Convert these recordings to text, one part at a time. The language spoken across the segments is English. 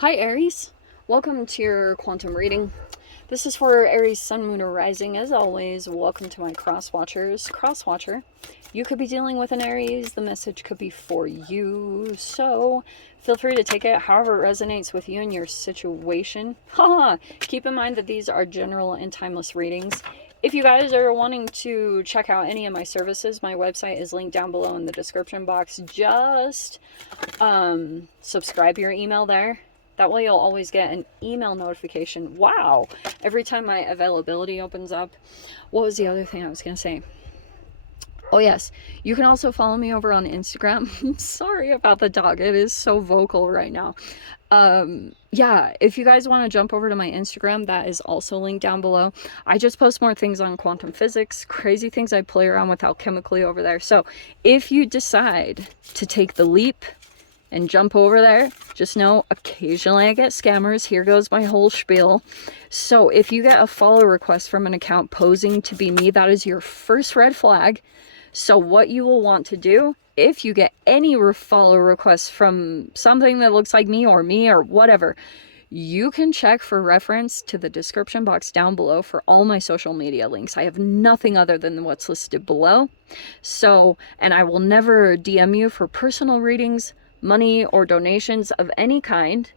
Hi Aries, welcome to your quantum reading. This is for Aries Sun, Moon, or Rising. As always, welcome to my cross watchers. Cross watcher, you could be dealing with an Aries. The message could be for you, so feel free to take it however it resonates with you and your situation. Keep in mind that these are general and timeless readings. If you guys are wanting to check out any of my services, my website is linked down below in the description box. Just subscribe your email there. That way you'll always get an email notification. Wow! Every time my availability opens up. What was the other thing I was going to say? Oh yes, you can also follow me over on Instagram. Sorry about the dog. It is so vocal right now. Yeah, if you guys want to jump over to my Instagram, that is also linked down below. I just post more things on quantum physics, crazy things I play around with alchemically over there. So if you decide to take the leap and jump over there, just know occasionally I get scammers. Here goes my whole spiel. So if you get a follow request from an account posing to be me, that is your first red flag. So what you will want to do, if you get any follow requests from something that looks like me or whatever, you can check for reference to the description box down below for all my social media links. I have nothing other than what's listed below. So, and I will never DM you for personal readings, money, or donations of any kind.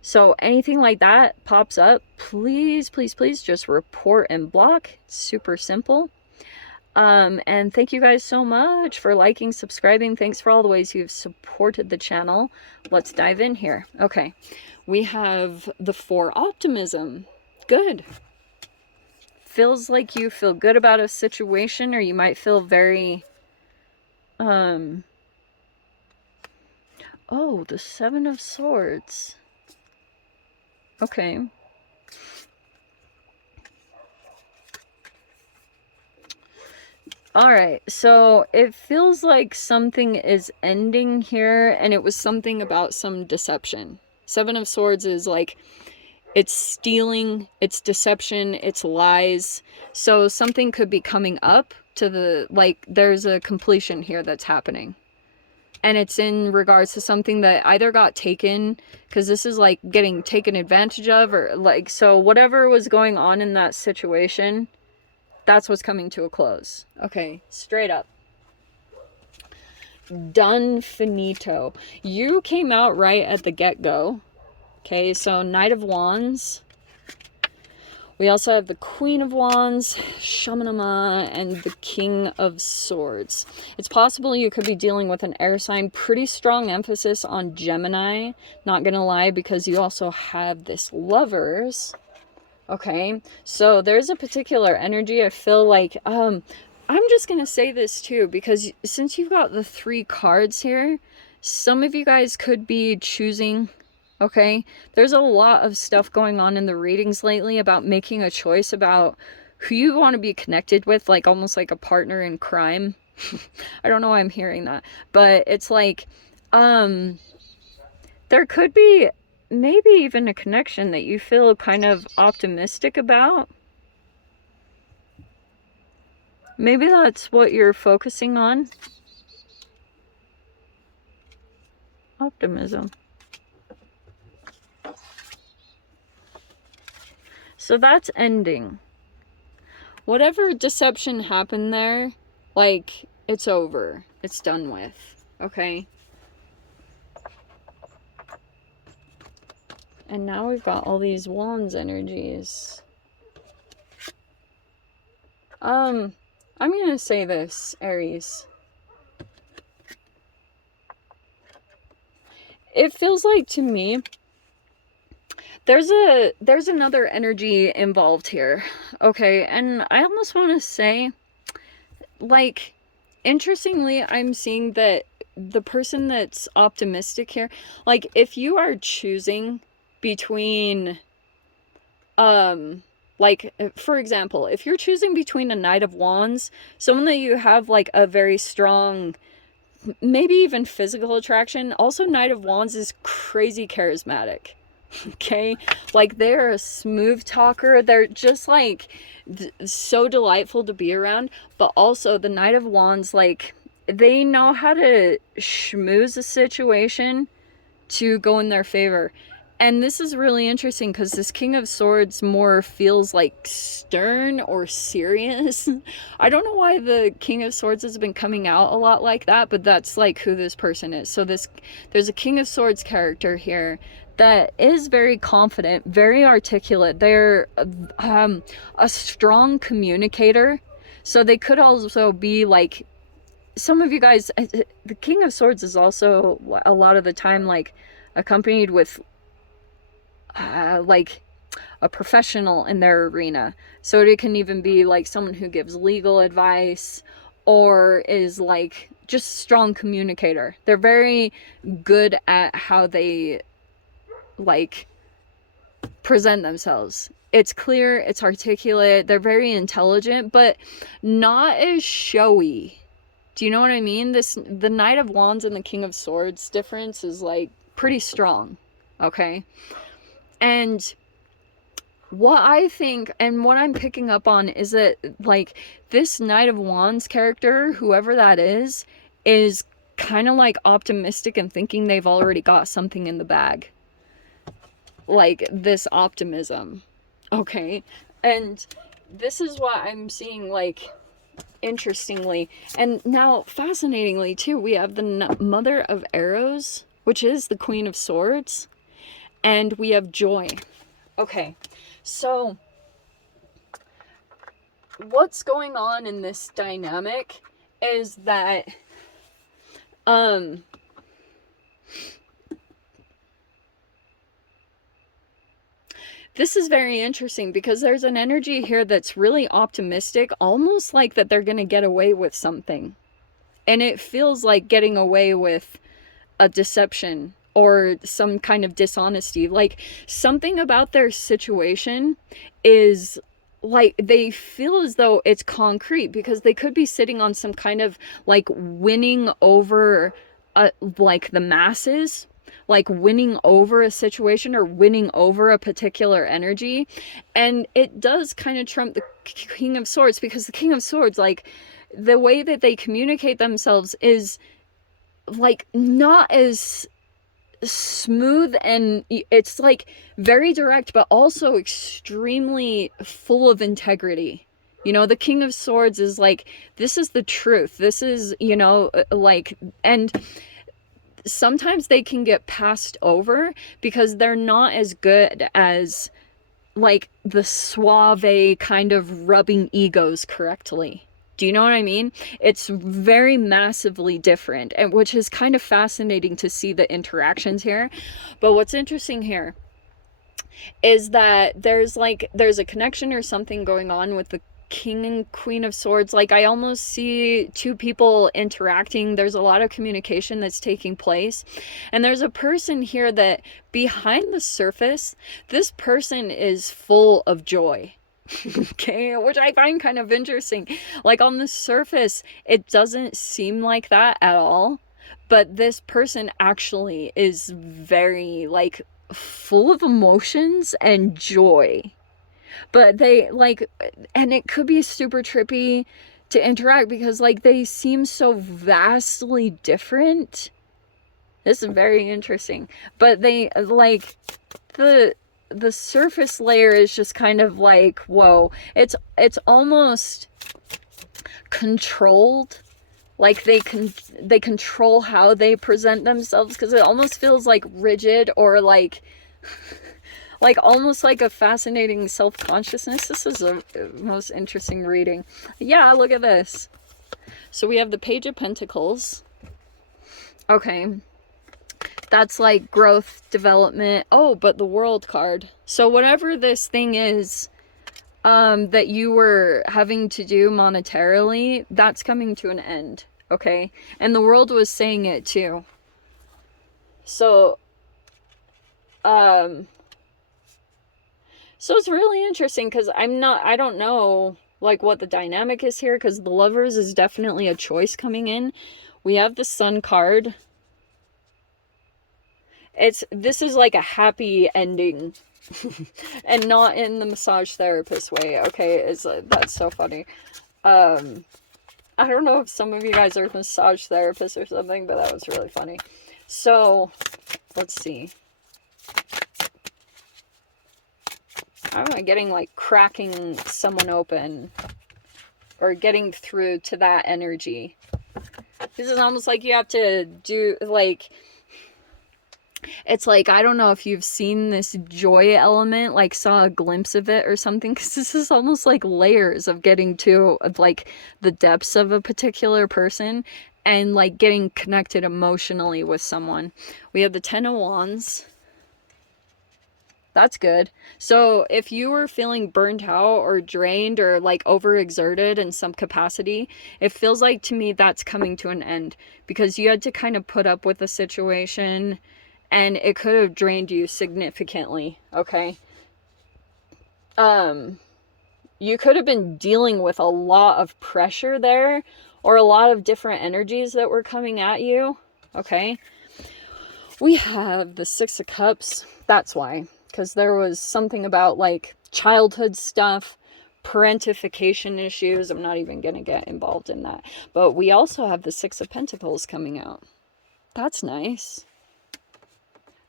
So anything like that pops up, please, please, please just report and block. It's super simple. And thank you guys so much for liking, subscribing. Thanks for all the ways you've supported the channel. Let's dive in here. Okay, we have the 4 optimism. Good. Feels like you feel good about a situation, or you might feel very oh, the 7 of Swords. Okay. Alright, so it feels like something is ending here, and it was something about some deception. 7 of Swords is like, it's stealing, it's deception, it's lies. So something could be coming up to the, like, there's a completion here that's happening. And it's in regards to something that either got taken, because this is like getting taken advantage of, or like, so whatever was going on in that situation, that's what's coming to a close. Okay, straight up. Done, finito. You came out right at the get-go. Okay, so Knight of Wands. We also have the Queen of Wands, Shamanama, and the King of Swords. It's possible you could be dealing with an air sign. Pretty strong emphasis on Gemini. Not gonna lie, because you also have this Lovers. Okay, so there's a particular energy. I feel like, I'm just gonna say this too, because since you've got the 3 cards here, some of you guys could be choosing. Okay, there's a lot of stuff going on in the readings lately about making a choice about who you want to be connected with, like almost like a partner in crime. I don't know why I'm hearing that, but it's like, there could be maybe even a connection that you feel kind of optimistic about. Maybe that's what you're focusing on. Optimism. So that's ending. Whatever deception happened there, like, it's over. It's done with. Okay? And now we've got all these Wands energies. I'm gonna say this, Aries. It feels like to me, there's another energy involved here. Okay, and I almost want to say, like, interestingly, I'm seeing that the person that's optimistic here, like, if you are choosing between, like, for example, if you're choosing between a Knight of Wands, someone that you have, like, a very strong, maybe even physical attraction. Also, Knight of Wands is crazy charismatic. Okay, like, they're a smooth talker. They're just like so delightful to be around. But also the Knight of Wands, like, they know how to schmooze a situation to go in their favor. And this is really interesting because this King of Swords more feels like stern or serious. I don't know why the King of Swords has been coming out a lot like that, but that's like who this person is. So there's a King of Swords character here that is very confident, very articulate. They're a strong communicator. So they could also be like, some of you guys, the King of Swords is also a lot of the time like accompanied with like a professional in their arena. So it can even be like someone who gives legal advice or is like just strong communicator. They're very good at how they like present themselves. It's clear, it's articulate, they're very intelligent, but not as showy. Do you know what I mean? The Knight of Wands and the King of Swords difference is like pretty strong, okay? And what I think and what I'm picking up on is that like this Knight of Wands character, whoever that is kind of like optimistic and thinking they've already got something in the bag. Like this optimism, okay? And this is what I'm seeing, like, interestingly. And now fascinatingly too, we have the Mother of Arrows, which is the Queen of Swords, and we have Joy. Okay, so what's going on in this dynamic is that this is very interesting because there's an energy here that's really optimistic, almost like that they're going to get away with something. And it feels like getting away with a deception or some kind of dishonesty. Like something about their situation is like they feel as though it's concrete because they could be sitting on some kind of like winning over like the masses, like winning over a situation or winning over a particular energy. And it does kind of trump the King of Swords because the King of Swords, like the way that they communicate themselves is like not as smooth, and it's like very direct but also extremely full of integrity. You know, the King of Swords is like, this is the truth, this is, you know, like, and sometimes they can get passed over because they're not as good as like the suave kind of rubbing egos correctly. Do you know what I mean? It's very massively different, and which is kind of fascinating to see the interactions here. But what's interesting here is that there's a connection or something going on with the King and Queen of Swords. Like I almost see two people interacting. There's a lot of communication that's taking place, and there's a person here that behind the surface, this person is full of joy. Okay, which I find kind of interesting. Like on the surface, it doesn't seem like that at all, but this person actually is very like full of emotions and joy. But they like, and it could be super trippy to interact because like they seem so vastly different. This is very interesting. But they like the surface layer is just kind of like, whoa, it's almost controlled. Like they control how they present themselves because it almost feels like rigid or like like almost like a fascinating self-consciousness. This is a most interesting reading. Yeah, look at this. So we have the Page of Pentacles. Okay. That's like growth, development. Oh, but the World card. So whatever this thing is that you were having to do monetarily, that's coming to an end. Okay? And the World was saying it too. So so it's really interesting because I don't know like what the dynamic is here, because the Lovers is definitely a choice coming in. We have the Sun card. This is like a happy ending and not in the massage therapist way. Okay, that's so funny. I don't know if some of you guys are massage therapists or something, but that was really funny. So let's see. How am I getting like cracking someone open or getting through to that energy? This is almost like you have to do like, it's like, I don't know if you've seen this joy element, like saw a glimpse of it or something, because this is almost like layers of getting to like the depths of a particular person and like getting connected emotionally with someone. We have the 10 of Wands. That's good. So if you were feeling burnt out or drained or like overexerted in some capacity, it feels like to me that's coming to an end, because you had to kind of put up with the situation and it could have drained you significantly, okay? You could have been dealing with a lot of pressure there, or a lot of different energies that were coming at you, okay? We have the 6 of Cups. That's why, because there was something about like childhood stuff, parentification issues. I'm not even going to get involved in that. But we also have the 6 of Pentacles coming out. That's nice.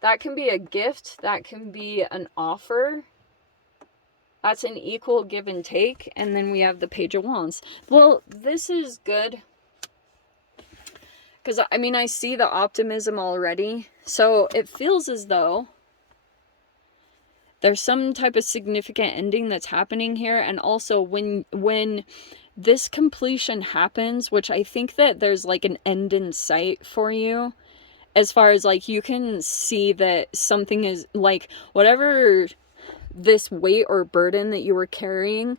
That can be a gift. That can be an offer. That's an equal give and take. And then we have the Page of Wands. Well, this is good, because, I mean, I see the optimism already. So it feels as though there's some type of significant ending that's happening here. And also when this completion happens, which I think that there's like an end in sight for you, as far as like you can see that something is like, whatever this weight or burden that you were carrying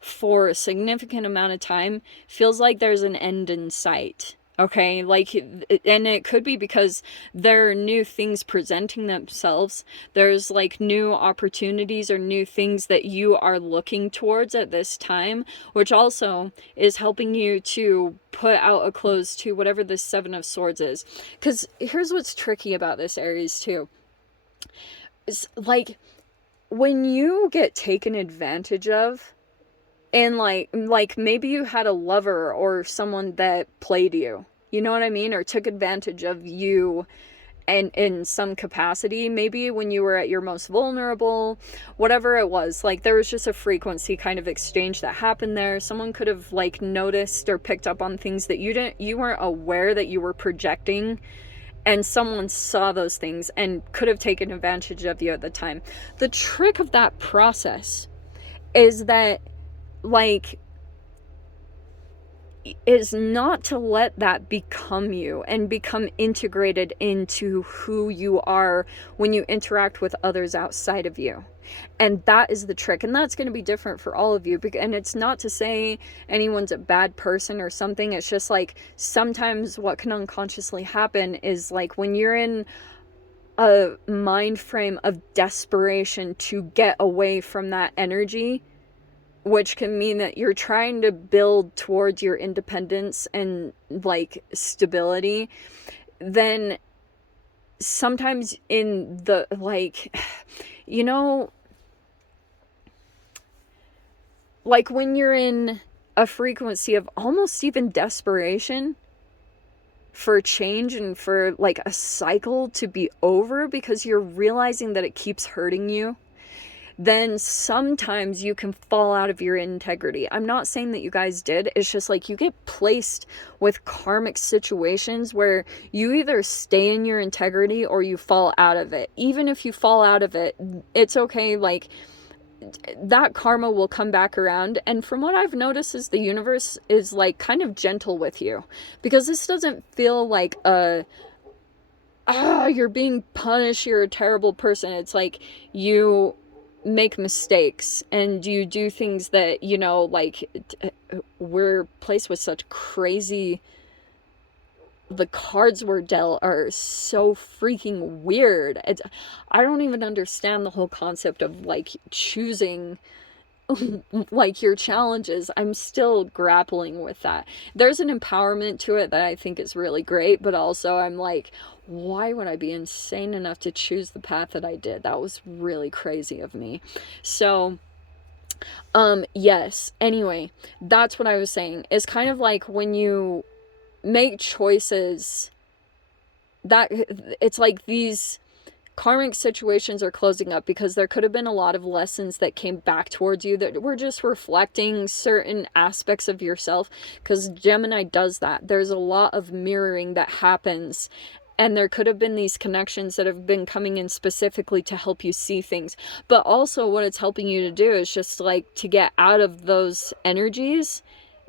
for a significant amount of time feels like there's an end in sight. Okay, like, and it could be because there are new things presenting themselves. There's like new opportunities or new things that you are looking towards at this time, which also is helping you to put out a close to whatever the 7 of Swords is. Because here's what's tricky about this, Aries, too. It's like, when you get taken advantage of, and like maybe you had a lover or someone that played you, you know what I mean, or took advantage of you, and in some capacity, maybe when you were at your most vulnerable, whatever it was, like there was just a frequency kind of exchange that happened there. Someone could have like noticed or picked up on things that you weren't aware that you were projecting, and someone saw those things and could have taken advantage of you at the time. The trick of that process is that, like, is not to let that become you and become integrated into who you are when you interact with others outside of you. And that is the trick. And that's going to be different for all of you. And it's not to say anyone's a bad person or something. It's just like sometimes what can unconsciously happen is like when you're in a mind frame of desperation to get away from that energy, which can mean that you're trying to build towards your independence and like stability, then sometimes in the, like, you know, like when you're in a frequency of almost even desperation for change and for like a cycle to be over because you're realizing that it keeps hurting you, then sometimes you can fall out of your integrity. I'm not saying that you guys did. It's just like you get placed with karmic situations where you either stay in your integrity or you fall out of it. Even if you fall out of it, it's okay. Like, that karma will come back around. And from what I've noticed is the universe is like kind of gentle with you, because this doesn't feel like you're being punished, you're a terrible person. It's like you make mistakes and you do things that, you know, like we're placed with such crazy, the cards we're dealt are so freaking weird. I don't even understand the whole concept of like choosing like your challenges. I'm still grappling with that. There's an empowerment to it that I think is really great, but also I'm like, why would I be insane enough to choose the path that I did? That was really crazy of me. So yes, anyway, that's what I was saying. It's kind of like when you make choices, that it's like these karmic situations are closing up, because there could have been a lot of lessons that came back towards you that were just reflecting certain aspects of yourself, because Gemini does that. There's a lot of mirroring that happens, and there could have been these connections that have been coming in specifically to help you see things. But also what it's helping you to do is just like to get out of those energies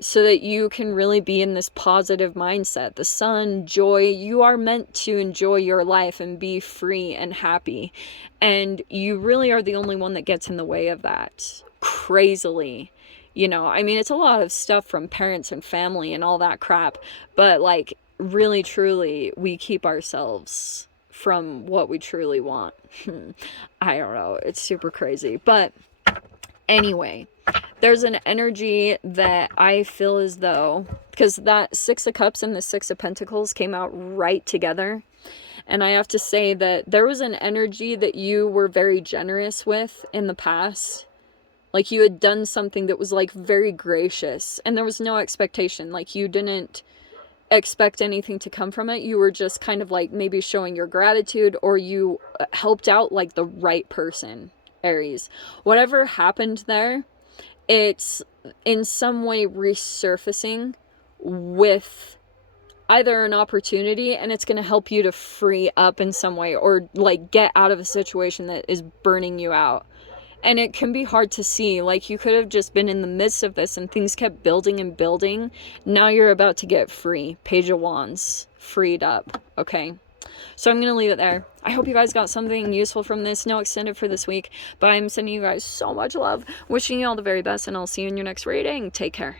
so that you can really be in this positive mindset. The sun, joy, you are meant to enjoy your life and be free and happy. And you really are the only one that gets in the way of that. Crazily. You know, I mean, it's a lot of stuff from parents and family and all that crap. But like, really, truly, we keep ourselves from what we truly want. I don't know. It's super crazy. But anyway, there's an energy that I feel as though, because that Six of Cups and the Six of Pentacles came out right together. And I have to say that there was an energy that you were very generous with in the past. Like you had done something that was like very gracious, and there was no expectation. Like you didn't expect anything to come from it. You were just kind of like maybe showing your gratitude, or you helped out like the right person, Aries. Whatever happened there, it's in some way resurfacing with either an opportunity, and it's going to help you to free up in some way, or like get out of a situation that is burning you out. And it can be hard to see, like you could have just been in the midst of this and things kept building and building. Now you're about to get free. Page of Wands, freed up. Okay. So I'm going to leave it there. I hope you guys got something useful from this. No extended for this week, but I'm sending you guys so much love. Wishing you all the very best, and I'll see you in your next reading. Take care.